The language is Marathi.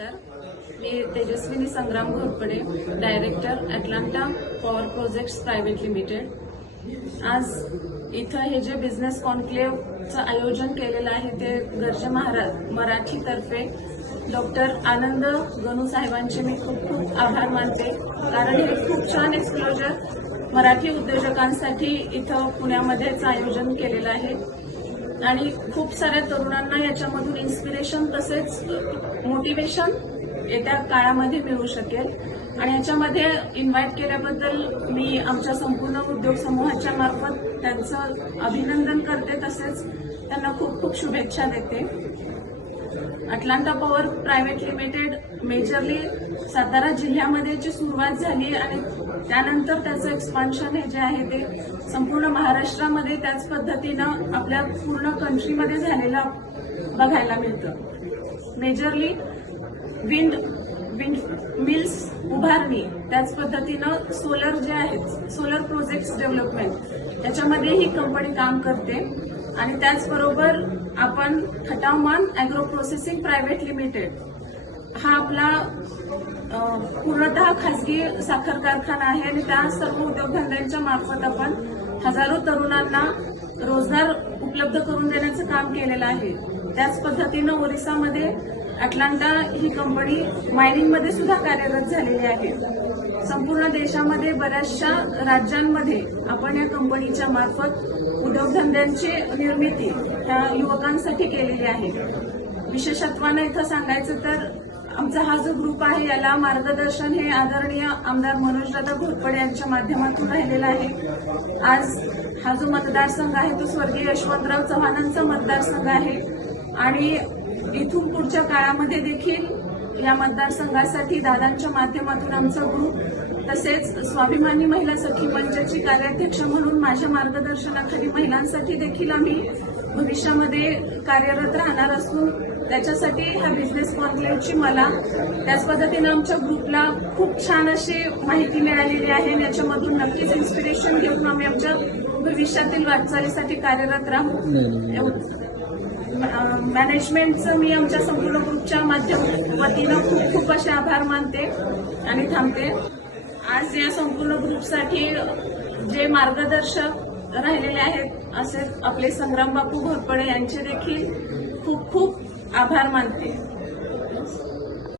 Tejaswini Sangram Ghorpade director Atlanta power projects private limited आज इथं हे जे बिझनेस कॉन्क्लेव्हचं आयोजन केलेलं आहे ते गर्जे महाराज मराठीतर्फे डॉक्टर आनंद गणू साहेबांचे मी खूप खूप आभार मानते. कारण हे खूप छान एक्सप्लोजर मराठी उद्योजकांसाठी इथं पुण्यामध्येच आयोजन केलेलं आहे. आणि खूप साऱ्या तरुणांना याच्यामधून इन्स्पिरेशन तसेच मोटिवेशन येत्या काळामध्ये मिळू शकेल. आणि याच्यामध्ये इन्व्हाइट केल्याबद्दल मी आमच्या संपूर्ण उद्योग समूहाच्या मार्फत त्यांचं अभिनंदन करते तसेच त्यांना खूप खूप शुभेच्छा देते. Atlanta power private limited majorly Satara जिल्ह्यामध्ये जी सुरुवात झाली आणि त्यानंतर त्याचं एक्सपान्शन हे जे आहे ते संपूर्ण महाराष्ट्रामध्ये त्याच पद्धतीनं आपल्या पूर्ण कंट्रीमध्ये झालेलं बघायला मिळतं. मेजरली विंड विंड मिल्स उभारणी त्याच पद्धतीनं सोलर जे आहेत सोलर प्रोजेक्ट्स डेव्हलपमेंट त्याच्यामध्ये ही कंपनी काम करते. आणि त्याचबरोबर आपण खटावमान अॅग्रो प्रोसेसिंग प्रायव्हेट लिमिटेड हा आपला पूर्णतः खासगी साखर कारखाना आहे आणि त्या सर्व उद्योगधंद्यांच्या मार्फत आपण हजारो तरुणांना रोजगार उपलब्ध करून देण्याचं काम केलेलं आहे. त्याच पद्धतीनं ओरिसामध्ये अटलांटा ही कंपनी मायनिंगमध्ये सुद्धा कार्यरत झालेली आहे. संपूर्ण देशामध्ये बऱ्याचशा राज्यांमध्ये आपण या कंपनीच्या मार्फत उद्योगधंद्यांची निर्मिती त्या युवकांसाठी केलेली आहे. विशेषत्वानं इथं सांगायचं तर आमचा हा जो ग्रुप आहे याला मार्गदर्शन हे आदरणीय आमदार मनोजदादा घोरपडे यांच्या माध्यमातून राहिलेला आहे. आज हा जो मतदारसंघ आहे तो स्वर्गीय यशवंतराव चव्हाणांचा मतदारसंघ आहे. आणि इथून पुढच्या काळामध्ये देखील या मतदारसंघासाठी दादांच्या माध्यमातून आमचा ग्रुप तसेच स्वाभिमानी महिला सखी मंचाची कार्याध्यक्ष म्हणून माझ्या मार्गदर्शनाखाली महिलांसाठी देखील आम्ही भविष्यामध्ये कार्यरत राहणार असून त्याच्यासाठी ह्या बिझनेस कॉन्क्लेव्हची मला त्याच पद्धतीनं आमच्या ग्रुपला खूप छान अशी माहिती मिळालेली आहे याच्यामधून नक्कीच इन्स्पिरेशन घेऊन आम्ही आमच्या भविष्यातील वाटचालीसाठी कार्यरत राहू. मॅनेजमेंटचं मी आमच्या संपूर्ण ग्रुपच्या माध्यम वतीनं खूप खूप असे आभार मानते आणि थांबते. आज या संपूर्ण ग्रुपसाठी जे मार्गदर्शक राहिलेले आहेत असे आपले संग्राम बापू घोरपडे यांचे देखील खूप खूप आभार मानते.